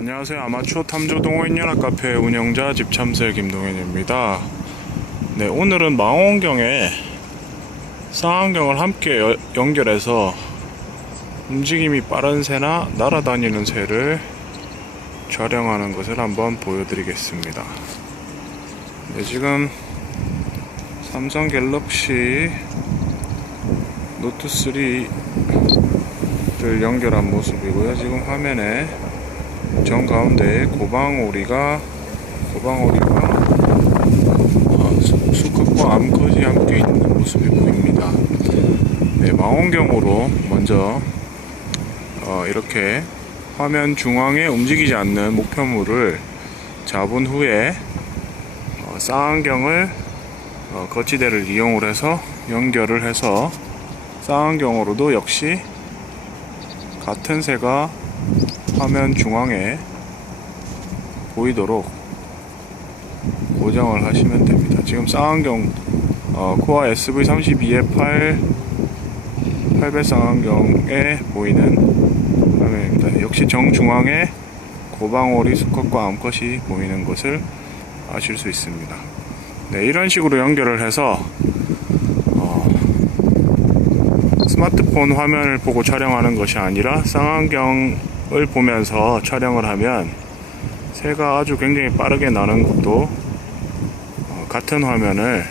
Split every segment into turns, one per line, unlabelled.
안녕하세요. 아마추어 탐조 동호인연합 카페 운영자 집참새 김동현입니다. 네, 오늘은 망원경에 쌍안경을 함께 여- 연결해서 움직임이 빠른 새나 날아다니는 새를 촬영하는 것을 한번 보여드리겠습니다. 네, 지금 삼성 갤럭시 노트 3를 연결한 모습이고요. 지금 화면에 정 가운데에 고방오리가 고방오리가 어, 수- 수컷과 암컷이 함께 있는 모습이 보입니다. 네, 망원경으로 먼저 어, 이렇게 화면 중앙에 움직이지 않는 목표물을 잡은 후에 어, 쌍안경을 어, 거치대를 이용을 해서 연결을 해서 쌍안경으로도 역시 같은 새가 화면 중앙에 보이도록 고정을 하시면 됩니다. 지금 쌍안경 어, 코아 SV32의 8 8배 쌍안경에 보이는 화면입니다. 역시 정중앙에 고방오리 수컷과 암컷이 보이는 것을 아실 수 있습니다. 네, 이런 식으로 연결을 해서 어, 스마트폰 화면을 보고 촬영하는 것이 아니라 쌍안경을 보면서 촬영을 하면 새가 아주 굉장히 빠르게 나는 것도 어, 같은 화면을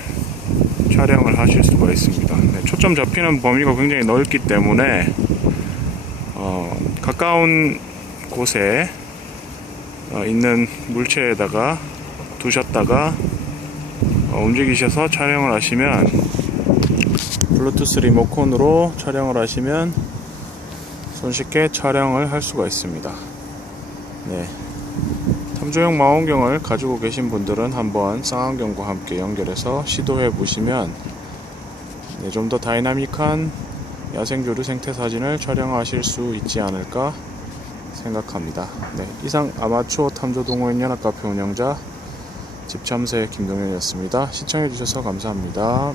촬영을 하실 수가 있습니다. 네, 초점 잡히는 범위가 굉장히 넓기 때문에 어, 가까운 곳에 어, 있는 물체에다가 두셨다가 어, 움직이셔서 촬영을 하시면 블루투스 리모컨으로 촬영을 하시면 손쉽게 촬영을 할 수가 있습니다. 네. 탐조용 망원경을 가지고 계신 분들은 한번 쌍안경과 함께 연결해서 시도해 보시면 네, 좀 더 다이나믹한 야생조류 생태 사진을 촬영하실 수 있지 않을까 생각합니다. 네, 이상 아마추어 탐조 동호인 연합 카페 운영자 집참새 김동현이었습니다. 시청해 주셔서 감사합니다.